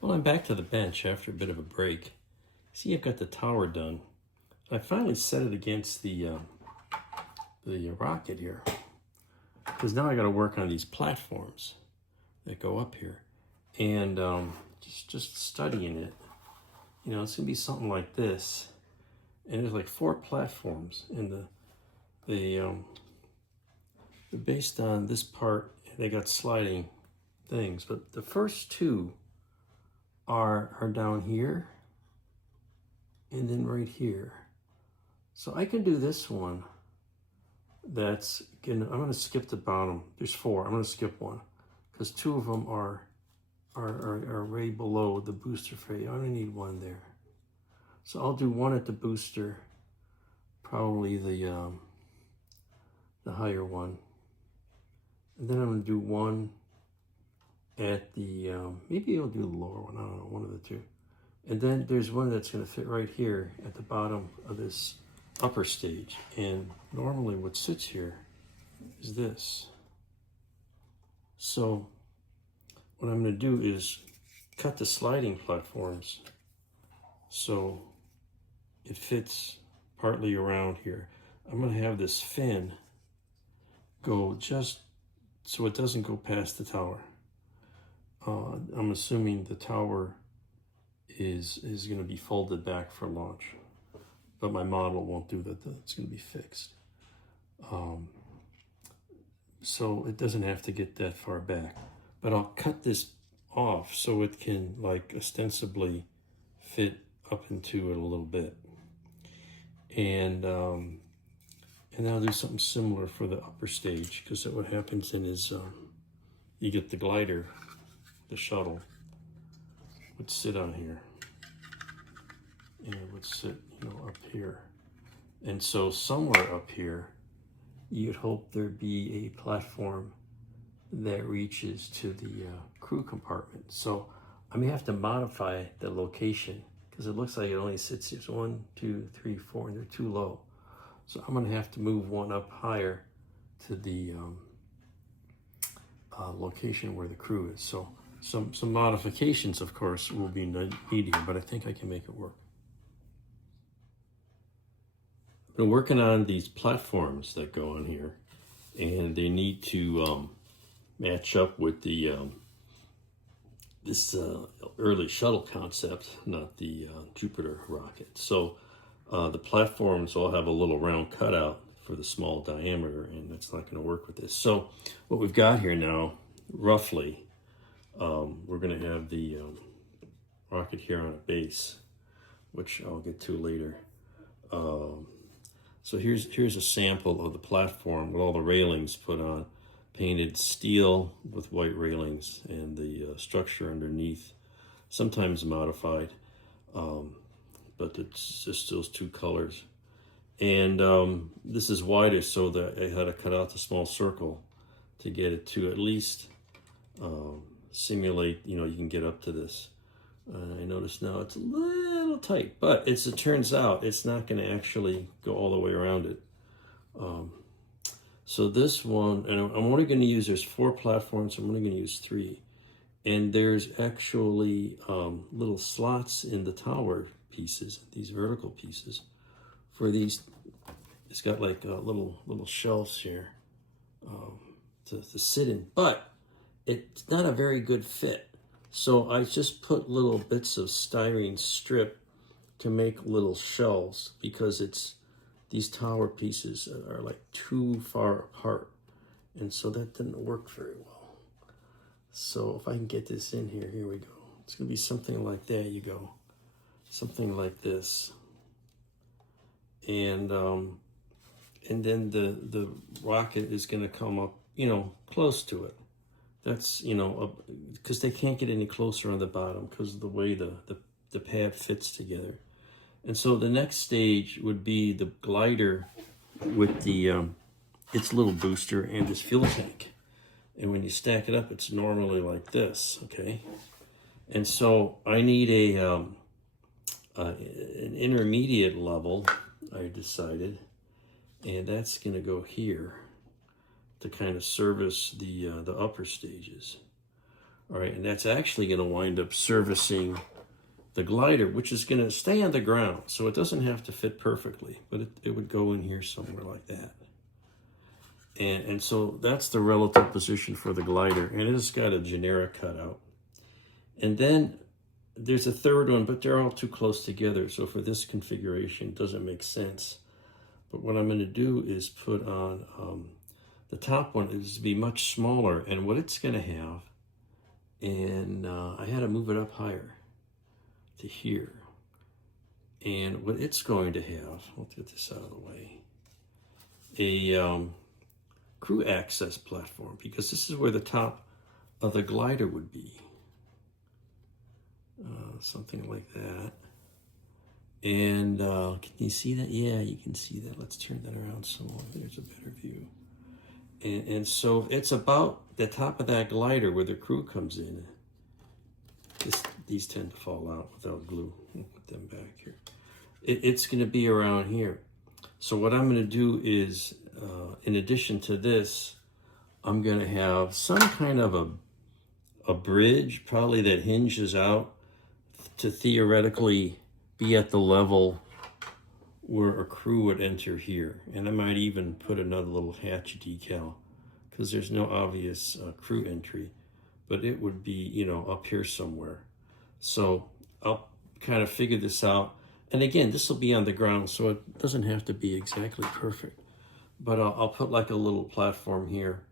Well, I'm back to the bench after a bit of a break. See, I've got the tower done. I finally set it against the rocket here, because now I got to work on these platforms that go up here, and just studying it. You know, it's gonna be something like this, and there's like 4 platforms, and they're based on this part. They got sliding things, but the first 2 are down here and then right here. So I can do this one. I'm gonna skip the bottom. There's 4. I'm gonna skip one because 2 of them are way below the booster phase. I only need 1 there. So I'll do 1 at the booster, probably the higher one, and then I'm gonna do 1 at the maybe I'll do the lower one. I don't know, one of the 2. And then there's one that's going to fit right here at the bottom of this upper stage. And normally what sits here is this. So what I'm going to do is cut the sliding platforms so it fits partly around here. I'm going to have this fin go just so it doesn't go past the tower. I'm assuming the tower is going to be folded back for launch, but my model won't do that. It's going to be fixed. So it doesn't have to get that far back, but I'll cut this off so it can like ostensibly fit up into it a little bit. And I'll do something similar for the upper stage, because what happens then is you get the glider, the shuttle would sit on here, and it would sit, up here. And so somewhere up here, you'd hope there'd be a platform that reaches to the crew compartment. So I may have to modify the location, because it looks like it only sits here. 1, 2, 3, 4, and they're too low. So I'm gonna have to move 1 up higher to the location where the crew is. So some modifications, of course, will be needed here, but I think I can make it work. I've been working on these platforms that go on here, and they need to match up with the this early shuttle concept, not the Jupiter rocket. So the platforms all have a little round cutout for the small diameter, and that's not going to work with this. So what we've got here now, roughly, we're going to have the rocket here on a base, which I'll get to later. So here's a sample of the platform with all the railings put on, painted steel with white railings, and the structure underneath, sometimes modified, but it's just those 2 colors. And this is wider so that I had to cut out the small circle to get it to at least simulate, you can get up to this. I notice now it's a little tight, but it turns out it's not going to actually go all the way around it. So this one, and I'm only going to use, there's 4 platforms, I'm only going to use 3. And there's actually little slots in the tower pieces, these vertical pieces, for these. It's got like little shelves here to sit in, but it's not a very good fit. So I just put little bits of styrene strip to make little shelves, because these tower pieces are like too far apart, and so that didn't work very well. So if I can get this in here, here we go. It's gonna be something like, there you go, something like this. And then the rocket is gonna come up, close to it. That's, because they can't get any closer on the bottom because of the way the pad fits together. And so the next stage would be the glider with the its little booster and this fuel tank. And when you stack it up, it's normally like this, okay? And so I need an intermediate level, I decided, and that's gonna go here to kind of service the upper stages. All right, and that's actually going to wind up servicing the glider, which is going to stay on the ground, so it doesn't have to fit perfectly, but it would go in here somewhere like that. And so that's the relative position for the glider, and it's got a generic cutout. And then there's a third one, but they're all too close together, so for this configuration, it doesn't make sense. But what I'm going to do is put on, the top one is to be much smaller, and what it's going to have, and I had to move it up higher to here. And what it's going to have, let's get this out of the way, a crew access platform, because this is where the top of the glider would be. Something like that. And can you see that? Yeah, you can see that. Let's turn that around some more. There's a better view. And so it's about the top of that glider where the crew comes in. These tend to fall out without glue. We'll put them back here. It's going to be around here. So what I'm going to do is, in addition to this, I'm going to have some kind of a bridge, probably that hinges out to theoretically be at the level where a crew would enter here. And I might even put another little hatch decal, because there's no obvious crew entry, but it would be, you know, up here somewhere. So I'll kind of figure this out. And again, this will be on the ground, so it doesn't have to be exactly perfect. But I'll put like a little platform here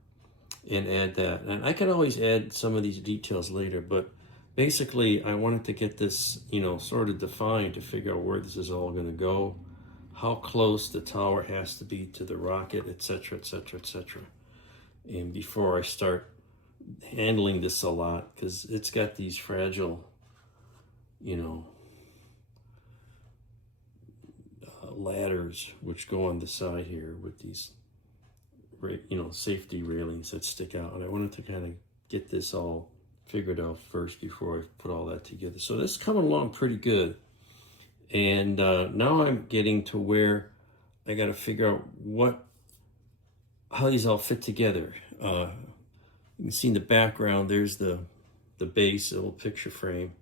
and add that. And I can always add some of these details later, but basically I wanted to get this, you know, sort of defined to figure out where this is all going to go, how close the tower has to be to the rocket, etc., etc., etc. And before I start handling this a lot, because it's got these fragile, you know, ladders which go on the side here with these, you know, safety railings that stick out. And I wanted to kind of get this all figured out first before I put all that together. So this is coming along pretty good. And now I'm getting to where I got to figure out how these all fit together. You can see in the background, there's the base, a little picture frame.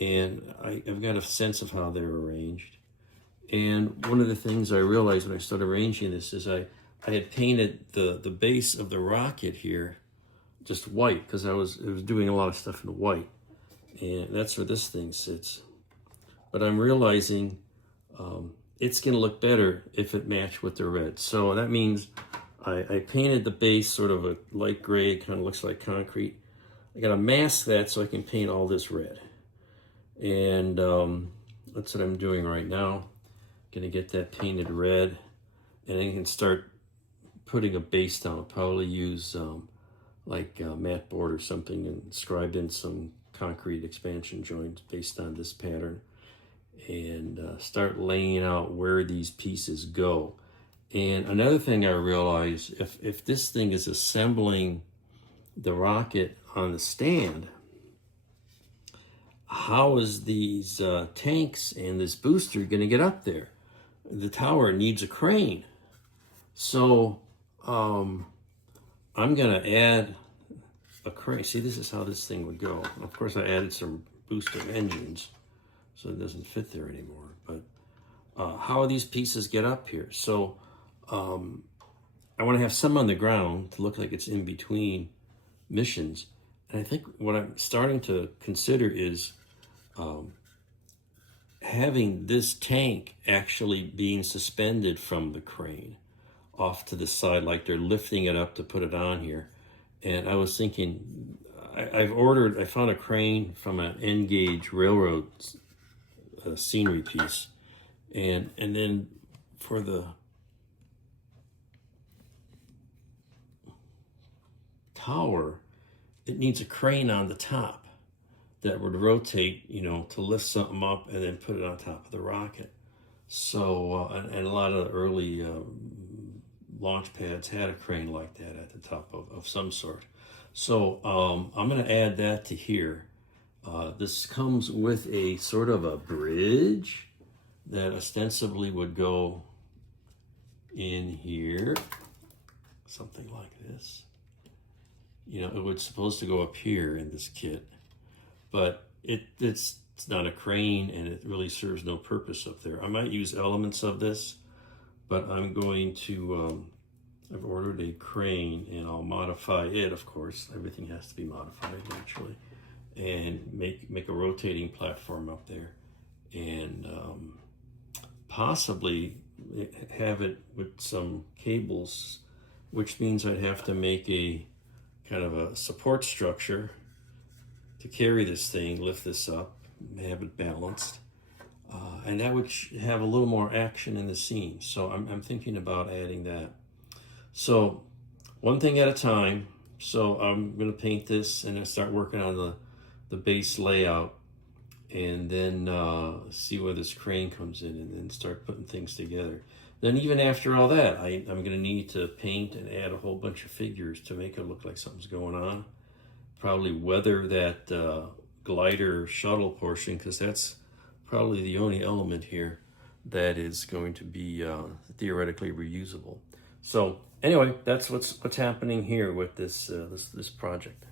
And I've got a sense of how they're arranged. And one of the things I realized when I started arranging this is I had painted the base of the rocket here just white, because I was doing a lot of stuff in white. And that's where this thing sits. But I'm realizing it's going to look better if it matched with the red. So that means I painted the base sort of a light gray, kind of looks like concrete. I got to mask that so I can paint all this red. And that's what I'm doing right now. Gonna get that painted red, and then you can start putting a base down. I'll probably use like mat board or something and scribe in some concrete expansion joints based on this pattern, and start laying out where these pieces go. And another thing I realized, if this thing is assembling the rocket on the stand, how is these tanks and this booster going to get up there? The tower needs a crane. So I'm going to add a crane. See, this is how this thing would go. Of course, I added some booster engines, so it doesn't fit there anymore. But how these pieces get up here? So I want to have some on the ground to look like it's in between missions. And I think what I'm starting to consider is having this tank actually being suspended from the crane off to the side, like they're lifting it up to put it on here. And I was thinking, I found a crane from an N-gauge railroad scenery piece. And then for the tower, it needs a crane on the top that would rotate, you know, to lift something up and then put it on top of the rocket. So, and a lot of the early launch pads had a crane like that at the top of some sort. So I'm going to add that to here. This comes with a sort of a bridge that ostensibly would go in here, something like this. You know, it was supposed to go up here in this kit, but it's not a crane and it really serves no purpose up there. I might use elements of this, but I'm going to, I've ordered a crane and I'll modify it, of course. Everything has to be modified naturally. And make a rotating platform up there. And possibly have it with some cables, which means I'd have to make a kind of a support structure to carry this thing, lift this up, have it balanced. And that would have a little more action in the scene. So I'm thinking about adding that. So one thing at a time. So I'm going to paint this and then start working on the base layout, and then see where this crane comes in, and then start putting things together. Then even after all that, I'm going to need to paint and add a whole bunch of figures to make it look like something's going on. Probably weather that glider shuttle portion, because that's probably the only element here that is going to be theoretically reusable. So anyway, that's what's happening here with this this project.